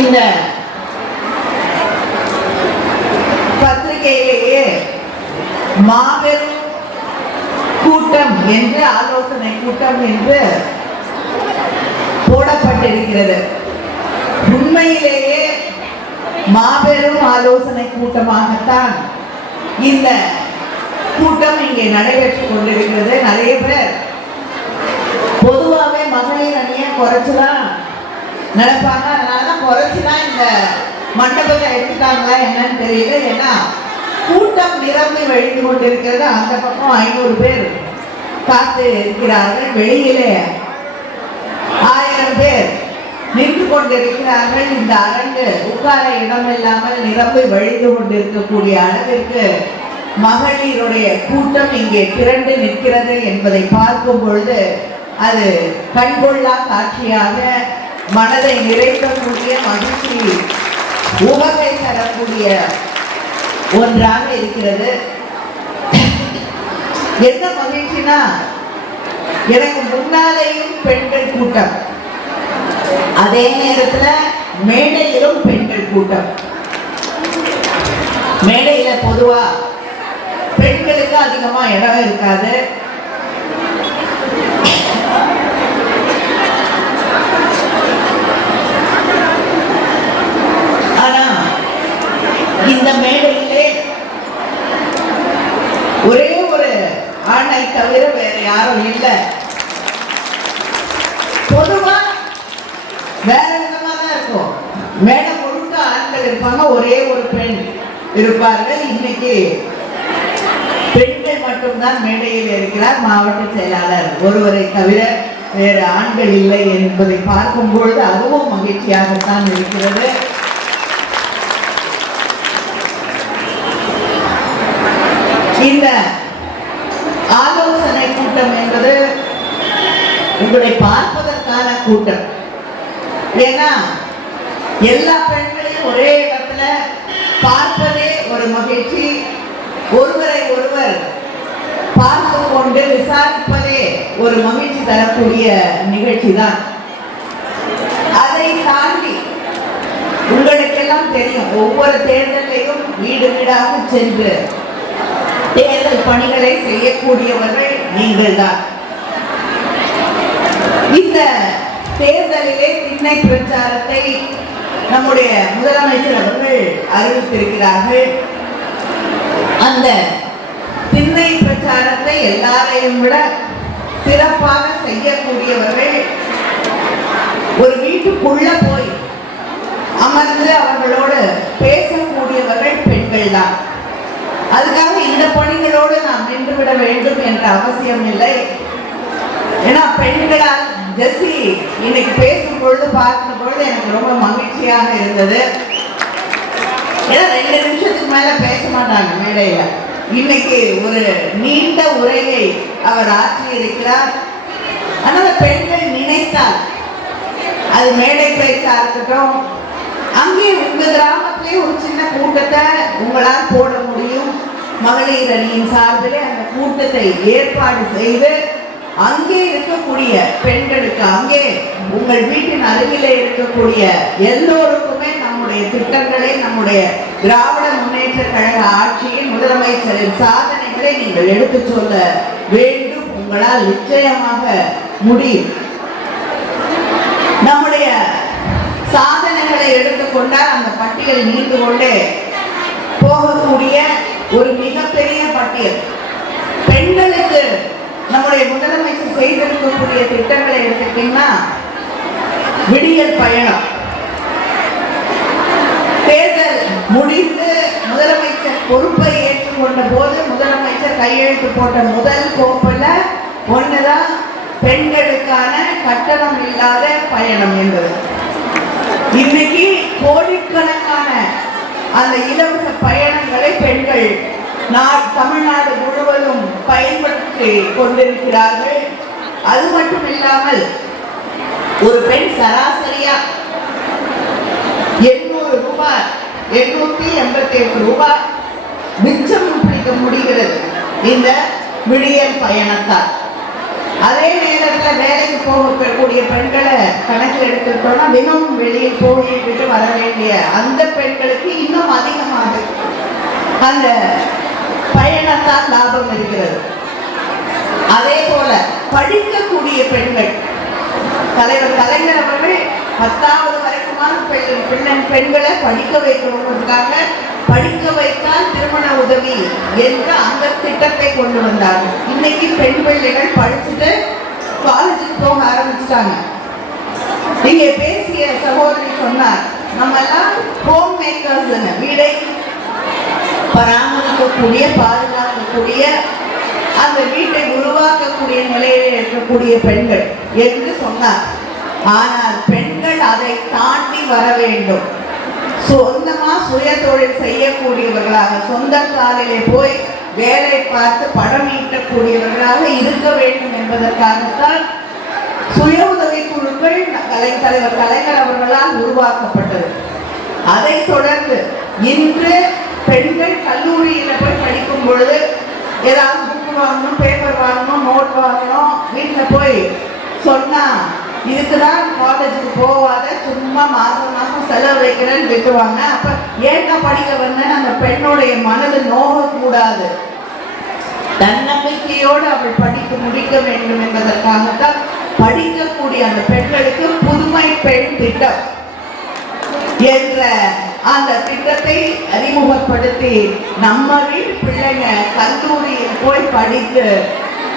இந்த பத்திரிகையிலேயே மாபெரும் கூட்டம் என்று ஆலோசனை கூட்டம் என்று போடப்பட்டிருக்கிறது. உண்மையிலேயே மாபெரும் ஆலோசனை கூட்டமாகத்தான் இந்த கூட்டம் இங்கே நடைபெற்றுக் கொண்டிருக்கிறது. நிறைய பேர் பொதுவாகவே மகளிர் அணியை குறைச்சுதான் நடப்பாங்க. குறைச்சி தான் இந்த மண்டபத்தை எடுத்துட்டாங்களா என்னன்னு தெரியல. ஏன்னா கூட்டம் நிரம்பி வழிந்து கொண்டிருக்கிறது அந்த பக்கம் ஐநூறு பேர் காத்து இருக்கிறார்கள். வெளியிலே ஆயிரம் பேர் நின்று கொண்டிருக்கிறார்கள். இந்த அரங்கு உட்கார இடம் இல்லாமல் நிரம்பி வழிந்து கொண்டிருக்கக்கூடிய அளவிற்கு மகளிருடைய கூட்டம் இங்கே திரண்டு நிற்கிறது என்பதை பார்க்கும் பொழுது அது கண்கொள்ளா காட்சியாக மனதை நிறைக்கக்கூடிய மகிழ்ச்சி உவகை தரக்கூடிய ஒன்றாக இருக்கிறது. என்ன மகிழ்ச்சினா எனக்கு முன்னாலேயும் பெண்கள் கூட்டம். அதே நேரத்துல மேடையிலும் பெண்கள் கூட்டம். மேடையில பொதுவா பெண்களுக்கு அதிகமா இடம் இருக்காது ஆனா இந்த மேடையிலே ஒரே ஒரு ஆணை தவிர வேற யாரும் இல்லை. பொதுவா வேற விதமா தான் இருக்கும். மேடை முழுக்க ஆண்கள் இருப்பாங்க ஒரே ஒரு பெண் இருப்பார்கள். இன்னைக்கு பெண்கள் மட்டும்தான் மேடையில் இருக்கிறார் மாவட்ட செயலாளர் ஒருவரை தவிர வேறு ஆண்கள் இல்லை என்பதை பார்க்கும் பொழுது அதுவும் மகிழ்ச்சியாகத்தான் இருக்கிறது. இந்த ஆலோசனை கூட்டம் என்பது உங்களை பார்ப்பதற்கான கூட்டம். ஏன்னா எல்லா பெண்களையும் ஒரே இடத்துல பார்ப்பதே ஒரு மகிழ்ச்சி. ஒருவரை ஒருவர் பார்த்து கொண்டு விசாரிப்பதே ஒரு மகிழ்ச்சி தரக்கூடிய நிகழ்ச்சி தான் அதை தாண்டி உங்களுக்கெல்லாம் தெரியும் ஒவ்வொரு தேர்தலையும் வீடு வீடாக சென்று தேர்தல் பணிகளை செய்யக்கூடியவர்கள் நீங்கள் தான் இந்த தேர்தலிலே திண்ணை பிரச்சாரத்தை நம்முடைய முதலமைச்சர் அவர்கள் அறிவித்திருக்கிறார்கள். அந்த திண்ணை பிரச்சாரத்தை எல்லாரையும் விட சிறப்பாக செய்யக்கூடியவர்கள் ஒரு வீட்டுக்குள்ள போய் அமர்ந்து அவர்களோடு பேசக்கூடியவர்கள் பெண்கள் தான் அதுக்காக இந்த பணிகளோடு நாம் நின்றுவிட வேண்டும் என்ற அவசியம் இல்லை. ஏன்னா பெண்களால் ஜெஸ்ஸி இன்னைக்கு பேசும் பொழுது பார்க்கும் பொழுது எனக்கு ரொம்ப மகிழ்ச்சியாக இருந்தது. ஏன்னா ரெண்டு நிமிஷத்துக்கு மேல பேச மாட்டாங்க மேடையில. இன்னைக்கு ஒரு நீண்ட உரையை அவர் ஆற்றி இருக்கிறார் அதனால பெண்கள் நினைத்தால் அது மேடை பேச்சா இருக்கட்டும் அங்கே உங்க கிராமத்திலே ஒரு சின்ன கூட்டத்தை உங்களால் போட முடியும். மகளிர் அணியின் சார்பிலே அந்த கூட்டத்தை ஏற்பாடு செய்து அங்கே இருக்கக்கூடிய பெண்களுக்கு அங்கே உங்கள் வீட்டின் அருகிலே இருக்கக்கூடிய எல்லோருக்குமே நம்முடைய திட்டங்களை நம்முடைய திராவிட முன்னேற்ற கழக ஆட்சியின் முதலமைச்சரின் சாதனைகளை நீங்கள் எடுத்துச் சொல்ல வேண்டும். உங்களால் நிச்சயமாக முடியும். நம்முடைய சா கொண்டால் அந்த பட்டியல் நீண்டு கொண்டே போகக்கூடிய ஒரு மிகப்பெரிய பட்டியல். பெண்களுக்கு நம்முடைய முதலமைச்சர் செய்திருக்கக்கூடிய திட்டங்களை எடுத்துக்கிட்டீங்கன்னா விடியல் பயணம். தேர்தல் முடிந்து முதலமைச்சர் பொறுப்பை ஏற்றுக்கொண்ட போது முதலமைச்சர் கையெழுத்து போட்ட முதல் கோப்பில் ஒண்ணுதான் பெண்களுக்கான கட்டணம் இல்லாத பயணம் என்பது. இன்னைக்கு கோடிக்கணக்கான அந்த இலவச பயணங்களை பெண்கள் நான் தமிழ்நாடு முழுவதும் பயன்படுத்தி கொண்டிருக்கிறார்கள். அது மட்டும் இல்லாமல் ஒரு பெண் சராசரியா எண்ணூறு ரூபாய் எண்ணூத்தி எண்பத்தி எட்டு ரூபாய் மிச்சம் பிடிக்க முடிகிறது. இந்த விடியல் பயணத்தால். அதே நேரத்தில் வேலைக்கு போகக்கூடிய பெண்களை கணக்கில் எடுத்துக்கிட்டோம்னா தினமும் வெளியே போயிட்டு வர வேண்டிய அந்த பெண்களுக்கு இன்னும் அதிகமாக அந்த பயணத்தால் லாபம் இருக்கிறது. அதே போல படிக்கக்கூடிய பெண்கள் தலைவர் கலைஞர் அவர்கள் பத்தாவது வரைக்குமான பெண் பெண்ணன் பெண்களை படிக்க வைக்கணுங்கிறதுக்காக படிக்க வைத்தால் திருமண உதவி என்ற அந்த திட்டத்தை கொண்டு வந்தாங்க. இன்னைக்கு பெண் பிள்ளைகள் படிச்சுட்டு காலேஜுக்கு போக ஆரம்பிச்சிட்டாங்க. நீங்க பேசிய சகோதரி சொன்னார் நம்ம எல்லாம் ஹோம் மேக்கர்ஸ் வீடை பராமரிக்கக்கூடிய பாதுகாக்கக்கூடிய அந்த வீட்டை உருவாக்கக்கூடிய நிலையில் இருக்கக்கூடிய பெண்கள் என்று சொன்னார். ஆனால் பெண் நீங்கள் அதை தாண்டி வர வேண்டும். சொந்தமா சுய தொழில் செய்யக்கூடியவர்களாக சொந்த காலிலே போய் வேலை பார்த்து படம் ஈட்டக்கூடியவர்களாக இருக்க வேண்டும் என்பதற்காகத்தான் சுய உதவி குழுக்கள் கலைத்தலைவர் கலைஞர் அவர்களால் உருவாக்கப்பட்டது. அதை தொடர்ந்து இன்று பெண்கள் கல்லூரியில் போய் படிக்கும் பொழுது ஏதாவது புக் வாங்கணும் பேப்பர் வாங்கணும் நோட் வாங்கணும் வீட்டில் போய் சொன்னா இதுக்கு தான் காலேஜுக்கு போவாத சும்மா மாசம் மாசம் செலவு வைக்கிறேன்னு விட்டுருவாங்க. அப்ப ஏன்டா படிக்க வந்தேன் அந்த பெண்ணுடைய மனது நோகக்கூடாது. தன்னம்பிக்கையோடு அவள் படித்து முடிக்க வேண்டும் என்பதற்காகத்தான் படிக்கக்கூடிய அந்த பெண்களுக்கு புதுமை பெண் திட்டம் என்ற அந்த திட்டத்தை அறிமுகப்படுத்தி நம்ம வீட்டு பிள்ளைங்க கல்லூரியில் போய் படித்து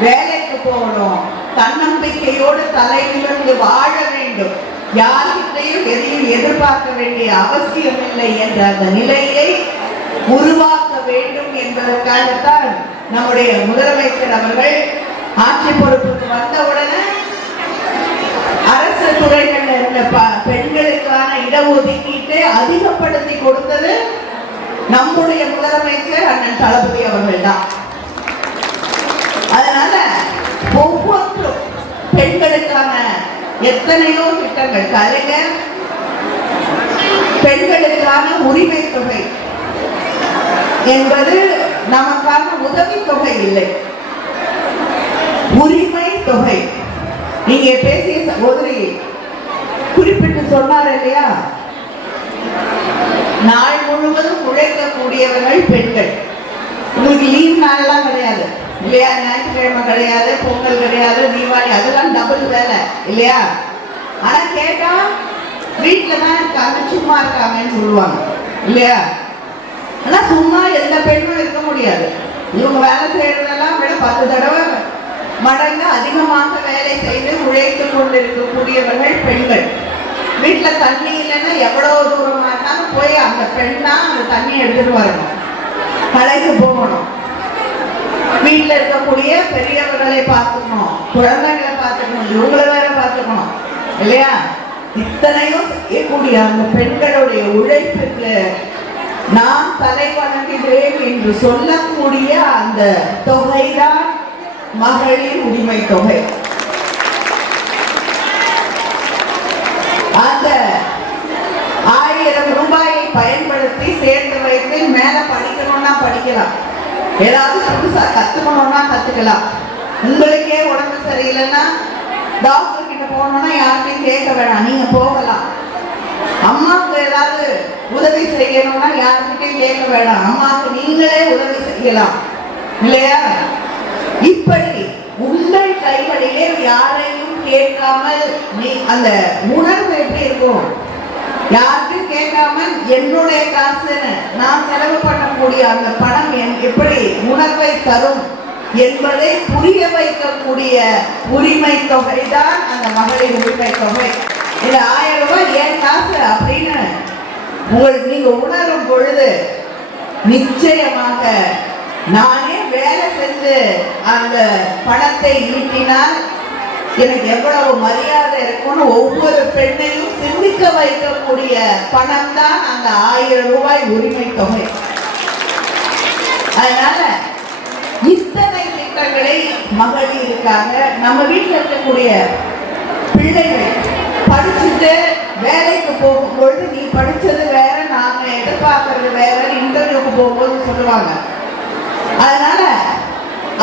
வேலை வேலைக்கு போகணும். தன்னம்பிக்கையோடு தலை நிமிர்ந்து வாழ வேண்டும். யார்கிட்டையும் எதையும் எதிர்பார்க்க வேண்டிய அவசியம் இல்லை என்ற அந்த நிலையை உருவாக்க வேண்டும் என்பதற்காகத்தான் நம்முடைய முதலமைச்சர் அவர்கள் ஆட்சி பொறுப்புக்கு வந்தவுடனே அரசு துறைகளில் இருந்த பெண்களுக்கான இடஒதுக்கீட்டை அதிகப்படுத்தி கொடுத்தது நம்முடைய முதலமைச்சர் அண்ணன் தளபதி அவர்கள் தான் அதனால ஒவ்வொன்றும் பெண்களுக்கான எத்தனையோ திட்டங்கள். கலைஞர் பெண்களுக்கான உரிமை தொகை என்பது நமக்கான உதவி தொகை இல்லை. உரிமை தொகை. நீங்க பேசிய சகோதரி குறிப்பிட்டு சொன்னார் இல்லையா? நாள் முழுவதும் உழைக்கக்கூடியவர்கள் பெண்கள். உங்களுக்கு லீவ் நாள்லாம் கிடையாது. இல்லையா? ஞாயிற்றுக்கிழமை கிடையாது பொங்கல் கிடையாது தீபாவளி அதெல்லாம் டபுள் வேலை இல்லையா? ஆனா கேட்டா வீட்டில தான் இருக்காங்க சும்மா இருக்காங்கன்னு சொல்லுவாங்க இல்லையா? ஆனா சும்மா எந்த பெண்ணும் இருக்க முடியாது. இவங்க வேலை செய்யறதெல்லாம் விட பத்து தடவை மடங்கு அதிகமாக வேலை செய்து உழைத்து கொண்டிருக்கக்கூடியவர்கள் பெண்கள். வீட்டுல தண்ணி இல்லைன்னா எவ்வளவு தூரமா இருந்தாலும் போய் அந்த பெண் தான் அந்த தண்ணி எடுத்துட்டு வரணும். கலைக்கு போகணும். வீட்டில் இருக்கக்கூடிய பெரியவர்களை பார்த்துக்கணும் குழந்தைகளை பார்த்துக்கணும் இவங்களை வேற பார்த்துக்கணும். இல்லையா? இத்தனையும் செய்யக்கூடிய அந்த பெண்களுடைய உழைப்புக்கு நான் தலை வணங்குகிறேன் என்று சொல்லக்கூடிய அந்த தொகைதான் மகளிர் உரிமை தொகை. அந்த ஆயிரம் ரூபாயை பயன்படுத்தி சேர்த்து வைத்து மேல படிக்கணும்னா படிக்கலாம். ஏதாவது புதுசா கத்துக்கணும்னா கத்துக்கலாம். உங்களுக்கே உடம்பு சரியில்லைன்னா டாக்டர் கிட்ட போகணும்னா யார்கிட்டையும் கேட்க வேணாம். நீங்க போகலாம். அம்மாவுக்கு ஏதாவது உதவி செய்யணும்னா யார்கிட்டையும் கேட்க வேணாம். அம்மாவுக்கு நீங்களே உதவி செய்யலாம். இல்லையா? இப்படி உங்கள் கைகளிலே யாரையும் கேட்காமல் நீ அந்த உணர்வு எப்படி இருக்கும்? யாருக்கும் கேட்காம என்னுடைய காசுன்னு நான் செலவு பண்ணக்கூடிய அந்த பணம் என் எப்படி உணர்வை தரும் என்பதை புரிய வைக்கக்கூடிய உரிமை தொகை தான் அந்த மகளிர் உரிமை தொகை. இந்த ஆயிரம் ரூபாய் ஏன் காசு அப்படின்னு உங்களுக்கு நீங்க உணரும் பொழுது நிச்சயமாக நானே வேலை செஞ்சு அந்த பணத்தை ஈட்டினால் எனக்கு எவ்வளவு மரியாதை இருக்கும்னு ஒவ்வொரு பெண்ணையும் சிந்திக்க வைக்கக்கூடிய பணம் தான் அந்த ஆயிரம் ரூபாய் உரிமை தொகை. அதனால இத்தனை திட்டங்களை மகளிருக்காக நம்ம வீட்டில் இருக்கக்கூடிய பிள்ளைகள் படிச்சுட்டு வேலைக்கு போகும்பொழுது நீ படிச்சது வேற நாம எதிர்பார்க்கறது வேற இன்டர்வியூக்கு போகும்போது சொல்லுவாங்க. அதனால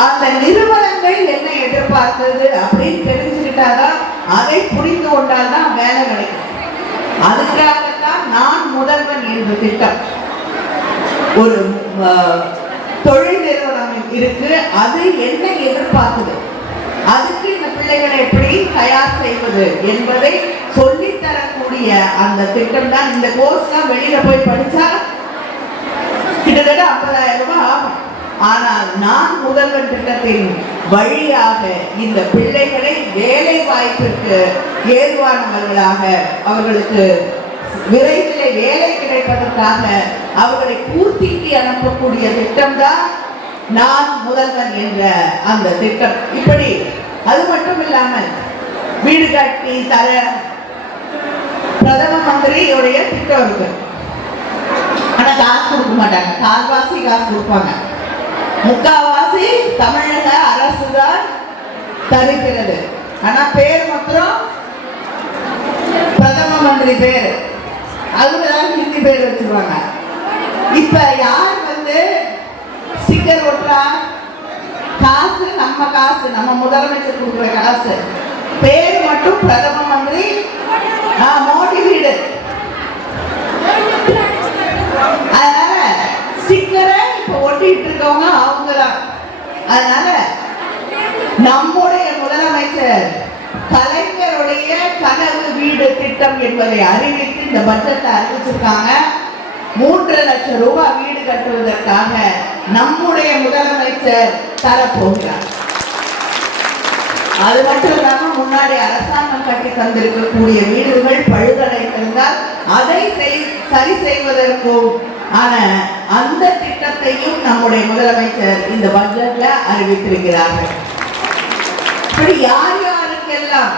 அந்த நிறுவனங்கள் என்ன எதிர்பார்த்தது அப்படின்னு தெரிஞ்சுக்கிட்டாதான் அதை புரிந்து கொண்டால்தான் வேலை கிடைக்கும். அதுக்காகத்தான் நான் முதல்வன் என்ற திட்டம். ஒரு தொழில் நிறுவனம் இருக்கு அது என்ன எதிர்பார்க்குது? அதுக்கு இந்த பிள்ளைகளை எப்படி தயார் செய்வது என்பதை சொல்லித்தரக்கூடிய அந்த திட்டம் தான் இந்த கோர்ஸ் தான் வெளியில போய் படிச்சா கிட்டத்தட்ட ஐம்பதாயிரம் ரூபாய் ஆகும். ஆனால் நான் முதல்வன் திட்டத்தின் வழியாக இந்த பிள்ளைகளை வேலை வாய்ப்பிற்கு ஏதுவானவர்களாக அவர்களுக்கு விரைவில் வேலை கிடைப்பதற்காக அவர்களை பூர்த்திக்கு அனுப்பக்கூடிய திட்டம்தான் நான் முதல்வன் என்ற அந்த திட்டம். இப்படி அது மட்டும் இல்லாமல் வீடு கட்டி தர பிரதம மந்திரியுடைய திட்டம் இருக்கு. ஆனா காசு கொடுக்க மாட்டாங்க. கால்வாசி காசு கொடுப்பாங்க. முக்காவாசி தமிழக அரசு தான் தருகிறது. ஆனா பேர் மாத்திரம் பிரதம மந்திரி பேர். அதுதான் ஹிந்தி பேர் வச்சிருவாங்க. இப்ப யார் வந்து ஸ்டிக்கர் ஒட்டுறா? காசு நம்ம காசு நம்ம முதலமைச்சர் கொடுக்குற காசு. பேர் மட்டும் பிரதம மந்திரி ஆ, மோடி வீடு. அதனால ஸ்டிக்கரை இப்ப ஒட்டிட்டு இருக்கவங்க அவங்க தான் அதனால நம்முடைய முதலமைச்சர் கலைஞருடைய கனவு வீடு திட்டம் என்பதை அறிவித்து இந்த பட்ஜெட்டை அறிவிச்சிருக்காங்க. மூன்று லட்சம் ரூபாய் வீடு கட்டுவதற்காக நம்முடைய முதலமைச்சர் தரப்போகிறார். அது மட்டும் இல்லாம முன்னாடி அரசாங்கம் கட்டி தந்திருக்கக்கூடிய வீடுகள் பழுதடைந்திருந்தால் அதை செய்- சரி செய்வதற்கும் ஆனா அந்த திட்டத்தையும் நம்முடைய முதலமைச்சர் இந்த பட்ஜெட்ல அறிவித்திருக்கிறார்கள். இப்படி யார் யாருக்கெல்லாம்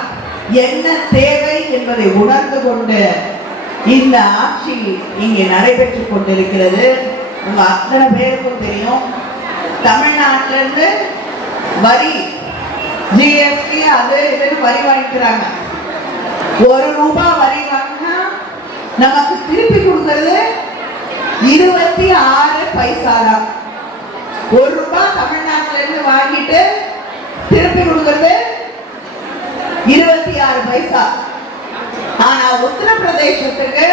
என்ன தேவை என்பதை உணர்ந்து கொண்டு இந்த ஆட்சி இங்கே நடைபெற்றுக் கொண்டிருக்கிறது. உங்க அத்தனை பேருக்கும் தெரியும் தமிழ்நாட்டிலிருந்து வரி ஜிஎஸ்டி அது இதுன்னு வரி வாங்கிக்கிறாங்க. ஒரு ரூபாய் வரி வாங்கினா நமக்கு திருப்பி கொடுக்கறது இருபத்தி ஆறு பைசா தான் ஒரு ரூபாய் தமிழ்நாட்டுல இருந்து வாங்கிட்டு திருப்பி கொடுக்கறது இருபத்தி ஆறு பைசா. ஆனா உத்தரப்பிரதேசத்துக்கு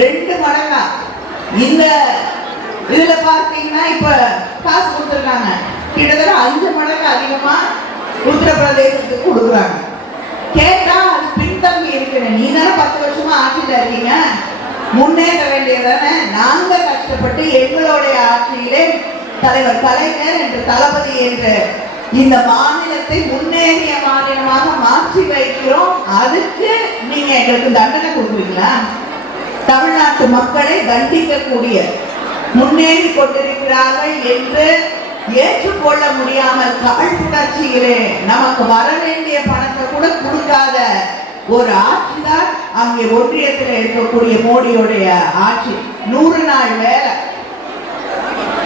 ரெண்டு மடங்கா. இந்த இதுல பார்த்தீங்கன்னா இப்ப காசு கொடுத்துருக்காங்க. கிட்டத்தட்ட அஞ்சு மடங்கு அதிகமா உத்தரப்பிரதேசத்துக்கு கொடுக்குறாங்க. கேட்டா அது பின்தங்கி இருக்கிற நீ தானே பத்து வருஷமா ஆட்சியில இருக்கீங்க? முன்னேற வேண்டியதானே நாங்க கஷ்டப்பட்டு எங்களுடைய ஆட்சியிலே தலைவர் கலைஞர் என்று தளபதி என்று இந்த மாநிலத்தை முன்னேறிய மாநிலமாக மாற்றி வைக்கிறோம். அதுக்கு நீங்க எங்களுக்கு தண்டனை கொடுக்குறீங்களா? தமிழ்நாட்டு மக்களை தண்டிக்கக்கூடிய முன்னேறி கொண்டிருக்கிறார்கள் என்று ஏற்றுக்கொள்ள முடியாமல் காழ்ப்புணர்ச்சியிலே நமக்கு வர வேண்டிய பணத்தை கூட கொடுக்காத ஒரு ஆட்சி தான் அங்கே ஒன்றியத்தில் இருக்கக்கூடிய மோடியுடைய ஆட்சி. நூறு நாள் வேலை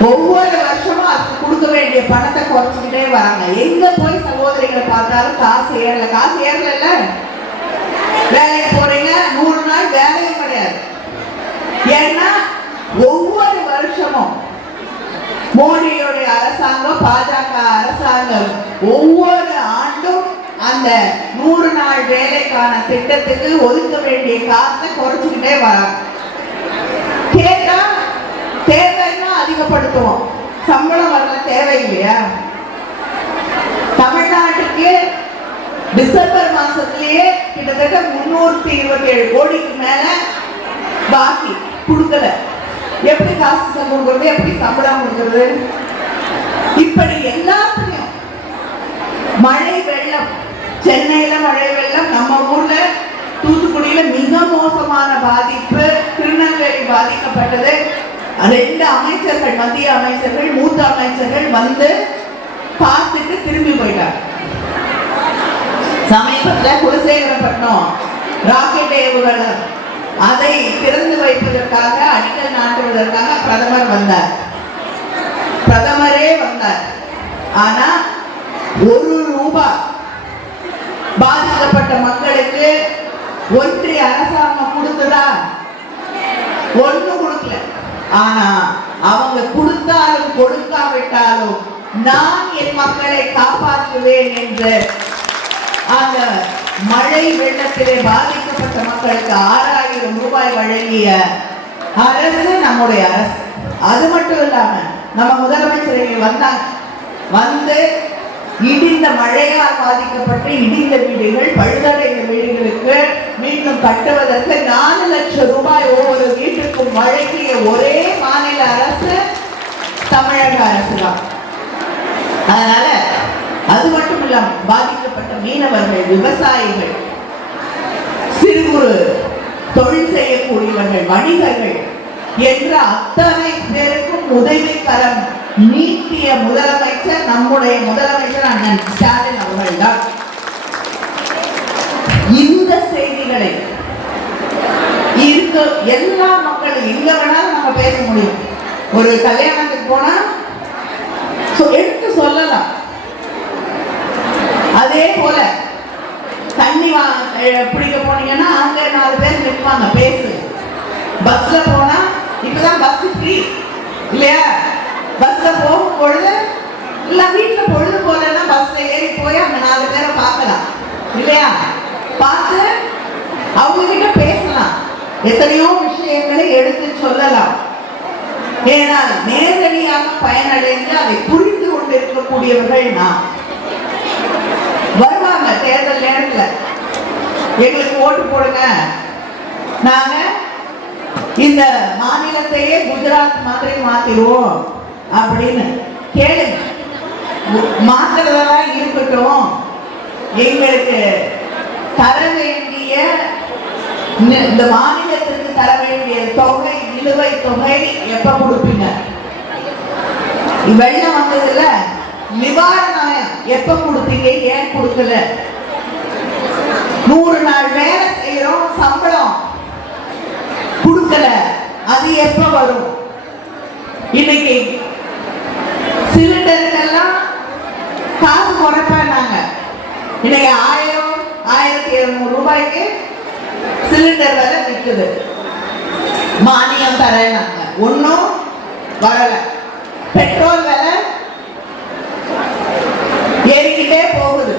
ஒவ்வொரு வருஷமும் அதுக்கு கொடுக்க வேண்டிய பணத்தை குறைச்சிக்கிட்டே வராங்க. எங்க போய் சகோதரிகளை பார்த்தாலும் காசு ஏறல. காசு ஏறல வேலைக்கு போறீங்க நூறு நாள் வேலையும் கிடையாது. ஏன்னா ஒவ்வொரு வருஷமும் மோடியுடைய அரசாங்கம் பாஜக அரசாங்கம் ஒவ்வொரு அந்த நூறு நாள் வேலைக்கான திட்டத்துக்கு ஒதுக்க வேண்டிய காசை குறைச்சுக்கிட்டே வராங்க. கேட்டா தேவைன்னா அதிகப்படுத்துவோம். சம்பளம் வரல தேவை இல்லையா? தமிழ்நாட்டுக்கு டிசம்பர் மாசத்திலேயே கிட்டத்தட்ட முன்னூத்தி இருபத்தி ஏழு கோடிக்கு மேல பாக்கி கொடுக்கல. எப்படி காசு சம்பளம் கொடுக்கறது? எப்படி சம்பளம் கொடுக்கறது? இப்படி எல்லாத்துலயும் மழை வெள்ளம் சென்னையில மழை வெள்ளம் நம்ம ஊர்ல தூத்துக்குடியில மிக மோசமான பாதிப்பு திருநெல்வேலி பாதிக்கப்பட்டது. ரெண்டு அமைச்சர்கள் மத்திய அமைச்சர்கள் மூத்த அமைச்சர்கள் வந்து பார்த்துட்டு திரும்பி போயிட்டாங்க. சமீபத்துல குலசேகரப்பட்டினம் ராக்கெட் ஏவுகணை அதை திறந்து வைப்பதற்காக அடிக்கல் நாட்டுவதற்காக பிரதமர் வந்தார். பிரதமரே வந்தார். ஆனா ஒரு ரூபாய் பாதிக்கப்பட்ட மக்களுக்கு ஒன்றிய அரசாங்கம் கொடுத்ததா? ஒண்ணு கொடுக்கல. ஆனா அவங்க கொடுத்தாலும் கொடுக்காவிட்டாலும் நான் என் மக்களை காப்பாற்றுவேன் என்று அந்த மழை வெள்ளத்திலே பாதிக்கப்பட்ட மக்களுக்கு ஆறாயிரம் ரூபாய் வழங்கிய அரசு நம்முடைய அரசு. அது மட்டும் இல்லாம நம்ம முதலமைச்சர் வந்தாங்க வந்து இடிந்த மழையால் பாதிக்கப்பட்ட இடிந்த வீடுகள் பழுதடைந்த வீடுகளுக்கு மீண்டும் கட்டுவதற்கு நாலு லட்சம் ரூபாய் ஒவ்வொரு வீட்டுக்கும் வழங்கிய ஒரே மாநில அரசு தமிழக அரசு தான் அதனால அது மட்டும் இல்லாம பாதிக்கப்பட்ட மீனவர்கள் விவசாயிகள் சிறு குறு தொழில் செய்யக்கூடியவர்கள் வணிகர்கள் என்ற அத்தனை பேருக்கும் உதவி கரம் நீக்கிய முதலமைச்சர் நம்முடைய முதலமைச்சர் அண்ணன் ஸ்டாலின் அவர்கள்தான். இந்த செய்திகளை இருக்க எல்லா மக்களும் எங்க வேணாலும் நம்ம பேச முடியும். ஒரு கல்யாணத்துக்கு போனா எடுத்து சொல்லலாம். அதே போல தண்ணி வா பிடிக்க போனீங்கன்னா அங்க நாலு பேர் நிற்பாங்க பேசு. பஸ்ல போனா இப்பதான் பஸ் ஃப்ரீ இல்லையா? பஸ்ல போகும் பொழுது இல்ல வீட்டுல பொழுது போலன்னா பஸ்ல ஏறி போய் அங்க நாலு பேரை பார்க்கலாம். இல்லையா? பார்த்து அவங்க கிட்ட பேசலாம். எத்தனையோ விஷயங்களை எடுத்து சொல்லலாம். ஏன்னா நேரடியாக பயனடைந்து அதை புரிந்து கொண்டிருக்கக்கூடியவர்கள் நான் வருவாங்க தேர்தல் நேரத்துல. எங்களுக்கு ஓட்டு போடுங்க. நாங்க இந்த மாநிலத்தையே குஜராத் மாதிரி மாத்திடுவோம். அப்படின்னு கேளுங்க உ- இருக்கட்டும் எங்களுக்கு தர வேண்டிய இந்த- இந்த மாநிலத்திற்கு தர வேண்டிய தொகை நிலுவை தொகை எப்ப கொடுப்பீங்க? வெள்ளம் வந்ததுல நிவாரணம் எப்ப கொடுத்தீங்க ஏன் கொடுக்கல? நூறு நாள் வேலை செய்யறோம் சம்பளம் கொடுக்கல. அது எப்ப வரும்? இன்னைக்கு சிலிண்டருக்கெல்லாம் காசு குறைப்பாங்க இன்னைக்கு ஆயிரம் ஆயிரத்தி இருநூறு ரூபாய்க்கு சிலிண்டர் விலை விற்குது மானியம் தரேனாங்க ஒன்றும் வரல. பெட்ரோல் விலை ஏறிக்கிட்டே போகுது.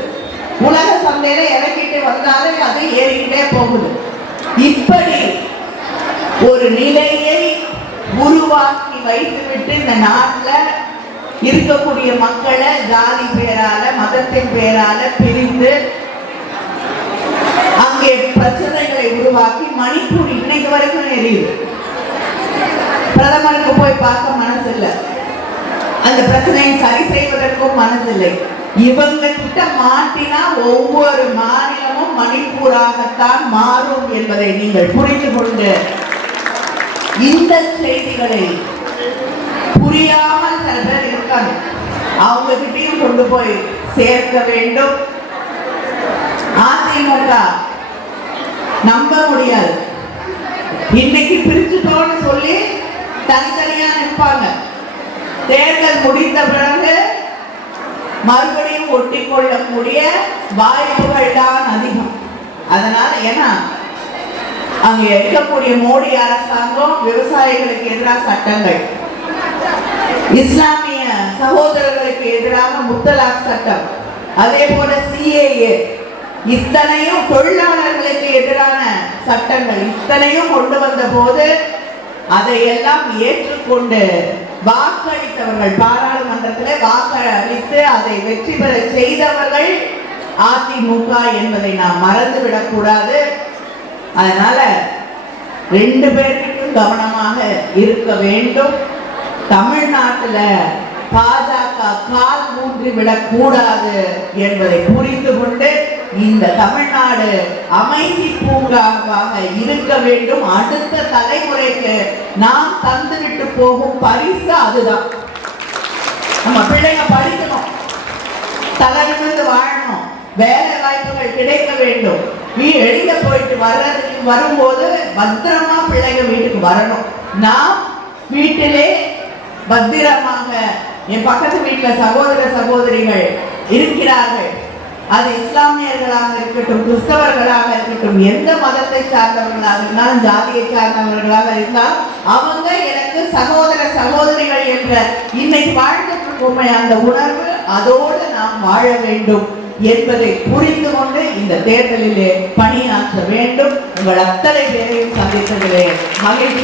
உலக சந்தையில இறக்கிட்டு வந்தாலும் அது ஏறிக்கிட்டே போகுது. இப்படி ஒரு நிலையை உருவாக்கி வைத்துவிட்டு இந்த நாட்டில் இருக்கக்கூடிய மக்களை ஜாதி பேரால மதத்தின் பேரால பிரிந்து அங்கே பிரச்சனைகளை உருவாக்கி மணிப்பூர் இன்னைக்கு வரைக்கும் எரியுது. பிரதமருக்கு போய் பார்க்க மனசு இல்லை அந்த பிரச்சனையை சரி செய்வதற்கும் மனசில்லை. இவங்க கிட்ட மாட்டினா ஒவ்வொரு மாநிலமும் மணிப்பூராகத்தான் மாறும் என்பதை நீங்கள் புரிந்து கொண்டு இந்த செய்திகளை புரியாமல் சில பேர் இருக்காங்க. அவங்க கிட்டையும் கொண்டு போய் சேர்க்க வேண்டும். அதிமுக நம்ப முடியாது. இன்னைக்கு பிரிச்சுட்டோம்னு சொல்லி தனித்தனியா நிற்பாங்க. தேர்தல் முடிந்த பிறகு மறுபடியும் ஒட்டி கொள்ளக்கூடிய வாய்ப்புகள் தான் அதிகம். அதனால ஏன்னா அங்க இருக்கக்கூடிய மோடி அரசாங்கம் விவசாயிகளுக்கு எதிராக சட்டங்கள். இஸ்லாமிய சகோதரர்களுக்கு எதிராக முத்தலாக் சட்டம். அதே போல சிஏஏ இத்தனையும் தொழிலாளர்களுக்கு எதிரான சட்டங்கள் இத்தனையும் கொண்டு வந்த போது அதையெல்லாம் ஏற்றுக்கொண்டு வாக்களித்தவர்கள் பாராளுமன்றத்திலே வாக்களித்து அதை வெற்றி பெற செய்தவர்கள் அதிமுக என்பதை நாம் மறந்துவிடக் கூடாது. அதனால ரெண்டு பேருக்கும் கவனமாக இருக்க வேண்டும். தமிழ்நாட்டுல பாஜக கால் ஊன்றி விடக்கூடாது என்பதை புரிந்து கொண்டு இந்த தமிழ்நாடு அமைதி பூங்காவாக இருக்க வேண்டும். அடுத்த தலைமுறைக்கு நாம் தந்துவிட்டு போகும் பரிசு அதுதான். நம்ம பிள்ளைங்க படிக்கணும். தலை வாழணும். வேலை வாய்ப்புகள் கிடைக்க வேண்டும். நீ வெளியில போயிட்டு வர்றது வரும்போது பத்திரமா பிள்ளைங்க வீட்டுக்கு வரணும். நாம் வீட்டிலே பத்திரமாக என் பக்கத்து வீட்டுல சகோதர சகோதரிகள் இருக்கிறார்கள். அது இஸ்லாமியர்களாக இருக்கட்டும் கிறிஸ்தவர்களாக இருக்கட்டும் எந்த மதத்தை சார்ந்தவர்களாக இருந்தாலும் ஜாதியை சார்ந்தவர்களாக இருந்தால் அவங்க எனக்கு சகோதர சகோதரிகள் என்ற இன்னைக்கு வாழ்ந்துட்டு அந்த உணர்வு அதோடு நாம் வாழ வேண்டும் என்பதை புரிந்து கொண்டு இந்த தேர்தலிலே பணியாற்ற வேண்டும். உங்கள் அத்தனை பேரையும் சந்தித்ததிலே மகிழ்ச்சி.